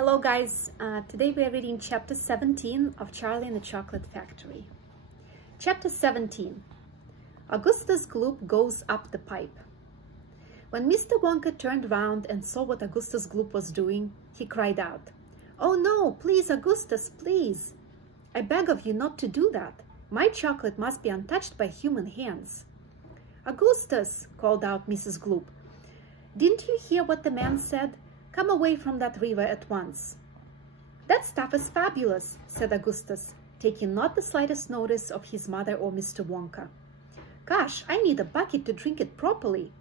Hello guys, today we are reading chapter 17 of Charlie and the Chocolate Factory. Chapter 17. Augustus Gloop goes up the pipe. When Mr. Wonka turned round and saw what Augustus Gloop was doing, he cried out, "Oh no, please Augustus, please! I beg of you not to do that. My chocolate must be untouched by human hands." "Augustus," called out Mrs. Gloop, "didn't you hear what the man said? Come away from that river at once." "That stuff is fabulous," said Augustus, taking not the slightest notice of his mother or Mr. Wonka. "Gosh, I need a bucket to drink it properly."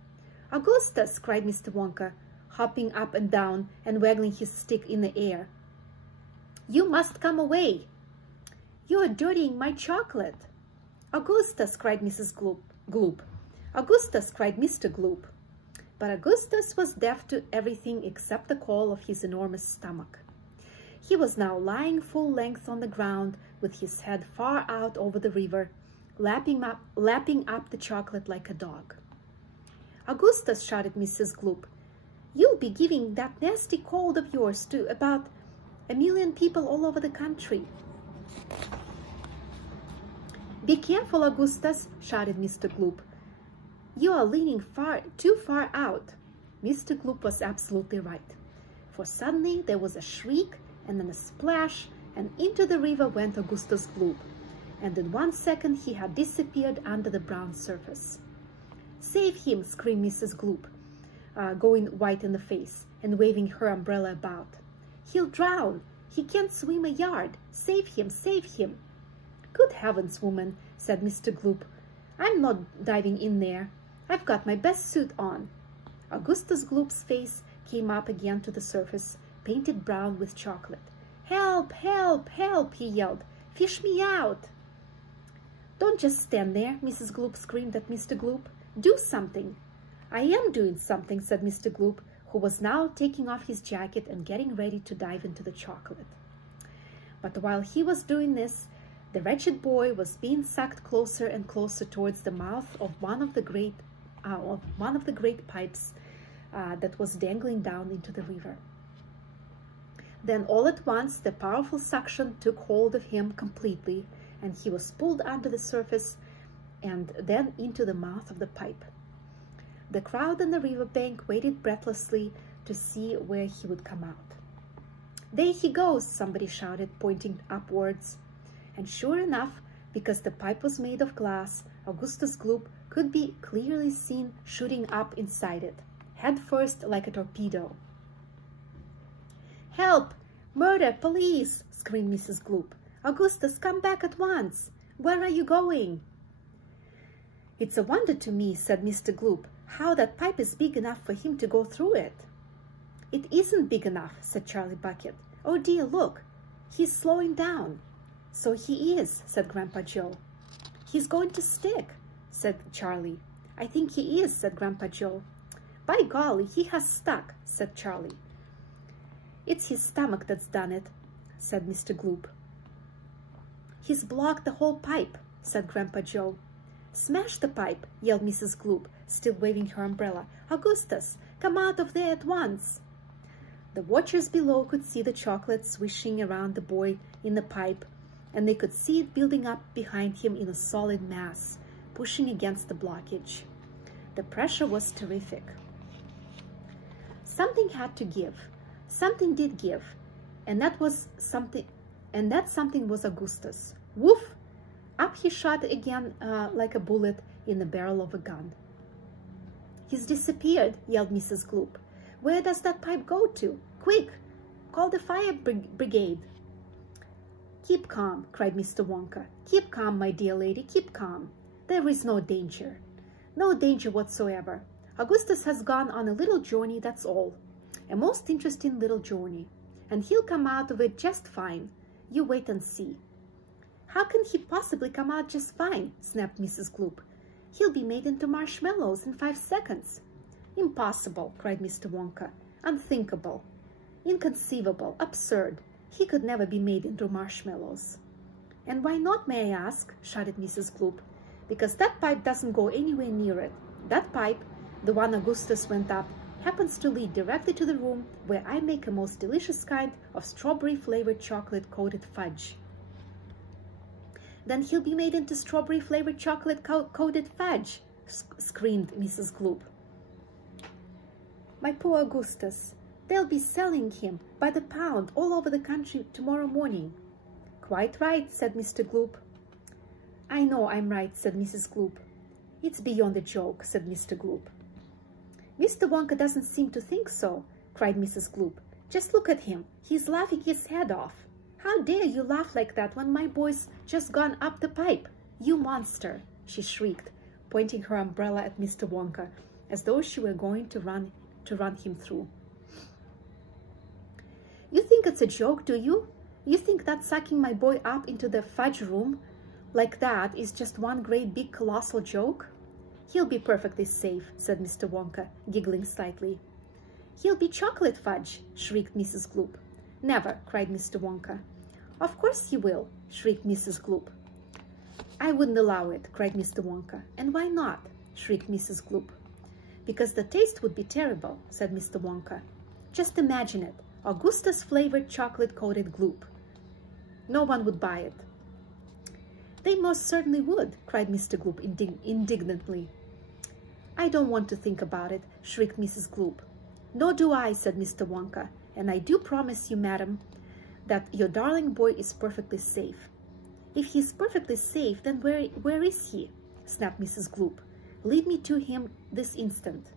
"Augustus," cried Mr. Wonka, hopping up and down and waggling his stick in the air, "you must come away. You are dirtying my chocolate." "Augustus," cried Mrs. Gloop. "Augustus," cried Mr. Gloop. But Augustus was deaf to everything except the call of his enormous stomach. He was now lying full length on the ground with his head far out over the river, lapping up the chocolate like a dog. "Augustus," shouted Mrs. Gloop, "you'll be giving that nasty cold of yours to about 1,000,000 people all over the country." "Be careful, Augustus," shouted Mr. Gloop. "You are leaning too far out." Mr. Gloop was absolutely right, for suddenly there was a shriek and then a splash, and into the river went Augustus Gloop, and in 1 second he had disappeared under the brown surface. "Save him!" screamed Mrs. Gloop, going white in the face and waving her umbrella about. "He'll drown! He can't swim a yard! Save him! Save him!" "Good heavens, woman!" said Mr. Gloop. "I'm not diving in there. I've got my best suit on." Augustus Gloop's face came up again to the surface, painted brown with chocolate. "Help! Help! Help!" he yelled. "Fish me out!" "Don't just stand there!" Mrs. Gloop screamed at Mr. Gloop. "Do something!" "I am doing something," said Mr. Gloop, who was now taking off his jacket and getting ready to dive into the chocolate. But while he was doing this, the wretched boy was being sucked closer and closer towards the mouth of one of the great pipes that was dangling down into the river. Then all at once the powerful suction took hold of him completely, and he was pulled under the surface and then into the mouth of the pipe. The crowd on the riverbank waited breathlessly to see where he would come out. "There he goes!" somebody shouted, pointing upwards. And sure enough, because the pipe was made of glass, Augustus Gloop could be clearly seen shooting up inside it, head first like a torpedo. "Help! Murder! Police!" screamed Mrs. Gloop. "Augustus, come back at once! Where are you going?" "It's a wonder to me," said Mr. Gloop, "how that pipe is big enough for him to go through it." "It isn't big enough," said Charlie Bucket. "Oh dear, look! He's slowing down." "So he is," said Grandpa Joe. "He's going to stick," said Charlie. "I think he is," said Grandpa Joe. "By golly, he has stuck," said Charlie. "It's his stomach that's done it," said Mr. Gloop. "He's blocked the whole pipe," said Grandpa Joe. "Smash the pipe!" yelled Mrs. Gloop, still waving her umbrella. "Augustus, come out of there at once!" The watchers below could see the chocolate swishing around the boy in the pipe, and they could see it building up behind him in a solid mass, pushing against the blockage. The pressure was terrific. Something had to give. Something did give, and that something was Augustus. Woof! Up he shot again like a bullet in the barrel of a gun. "He's disappeared!" yelled Mrs. Gloop. "Where does that pipe go to? Quick! Call the fire brigade!" "Keep calm," cried Mr. Wonka. "Keep calm, my dear lady, keep calm. There is no danger. No danger whatsoever. Augustus has gone on a little journey, that's all. A most interesting little journey. And he'll come out of it just fine. You wait and see." "How can he possibly come out just fine?" snapped Mrs. Gloop. "He'll be made into marshmallows in 5 seconds. "Impossible!" cried Mr. Wonka. "Unthinkable! Inconceivable! Absurd! He could never be made into marshmallows." "And why not, may I ask?" shouted Mrs. Gloop. "Because that pipe doesn't go anywhere near it. That pipe, the one Augustus went up, happens to lead directly to the room where I make a most delicious kind of strawberry-flavored chocolate-coated fudge." "Then he'll be made into strawberry-flavored chocolate-coated fudge," screamed Mrs. Gloop. "My poor Augustus, they'll be selling him by the pound all over the country tomorrow morning." "Quite right," said Mr. Gloop. "I know I'm right," said Mrs. Gloop. "It's beyond a joke," said Mr. Gloop. "Mr. Wonka doesn't seem to think so," cried Mrs. Gloop. "Just look at him. He's laughing his head off. How dare you laugh like that when my boy's just gone up the pipe? You monster!" she shrieked, pointing her umbrella at Mr. Wonka, as though she were going to run him through. "You think it's a joke, do you? You think that sucking my boy up into the fudge room like that is just one great big colossal joke?" "He'll be perfectly safe," said Mr. Wonka, giggling slightly. "He'll be chocolate fudge," shrieked Mrs. Gloop. "Never," cried Mr. Wonka. "Of course he will," shrieked Mrs. Gloop. "I wouldn't allow it," cried Mr. Wonka. "And why not?" shrieked Mrs. Gloop. "Because the taste would be terrible," said Mr. Wonka. "Just imagine it, Augustus flavored chocolate-coated Gloop. No one would buy it." "They most certainly would," cried Mr. Gloop indignantly. "I don't want to think about it," shrieked Mrs. Gloop. "Nor do I," said Mr. Wonka. "And I do promise you, madam, that your darling boy is perfectly safe." "If he's perfectly safe, then where is he?" snapped Mrs. Gloop. "Lead me to him this instant."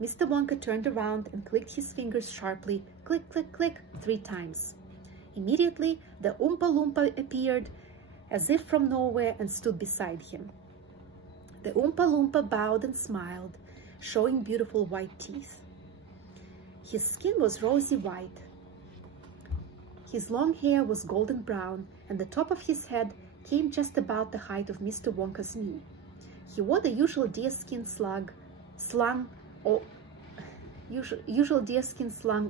Mr. Wonka turned around and clicked his fingers sharply, click, click, click, 3 times. Immediately, the Oompa Loompa appeared as if from nowhere and stood beside him. The Oompa Loompa bowed and smiled, showing beautiful white teeth. His skin was rosy white. His long hair was golden brown, and the top of his head came just about the height of Mr. Wonka's knee. He wore the usual deerskin slung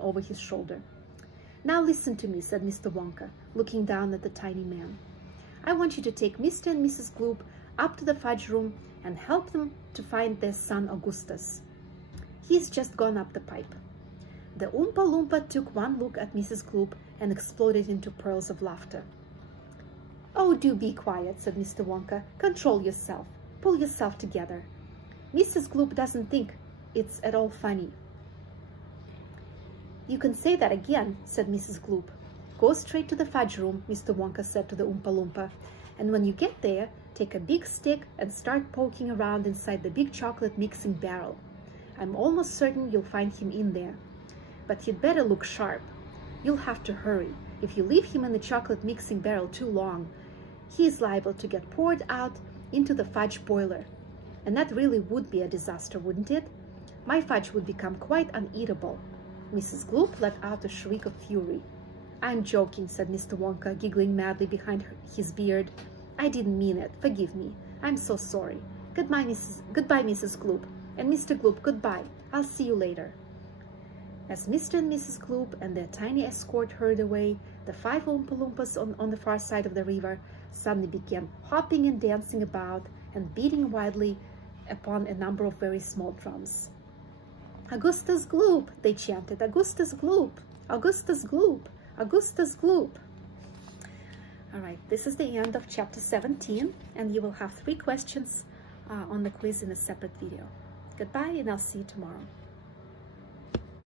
over his shoulder. "Now listen to me," said Mr. Wonka, looking down at the tiny man. "I want you to take Mr. and Mrs. Gloop up to the fudge room and help them to find their son Augustus. He's just gone up the pipe." The Oompa Loompa took one look at Mrs. Gloop and exploded into pearls of laughter. "Oh, do be quiet," said Mr. Wonka. "Control yourself. Pull yourself together. Mrs. Gloop doesn't think it's at all funny." "You can say that again," said Mrs. Gloop. "Go straight to the fudge room," Mr. Wonka said to the Oompa Loompa. "And when you get there, take a big stick and start poking around inside the big chocolate mixing barrel. I'm almost certain you'll find him in there. But he'd better look sharp. You'll have to hurry. If you leave him in the chocolate mixing barrel too long, he is liable to get poured out into the fudge boiler. And that really would be a disaster, wouldn't it? My fudge would become quite uneatable." Mrs. Gloop let out a shriek of fury. "I'm joking," said Mr. Wonka, giggling madly behind his beard. "I didn't mean it. Forgive me. I'm so sorry. Goodbye, Mrs. Gloop. And Mr. Gloop, goodbye. I'll see you later." As Mr. and Mrs. Gloop and their tiny escort hurried away, the 5 Oompa Loompas on the far side of the river suddenly began hopping and dancing about and beating wildly upon a number of very small drums. "Augustus Gloop," they chanted. "Augustus Gloop! Augustus Gloop! Augustus Gloop!" All right, this is the end of chapter 17, and you will have 3 questions on the quiz in a separate video. Goodbye, and I'll see you tomorrow.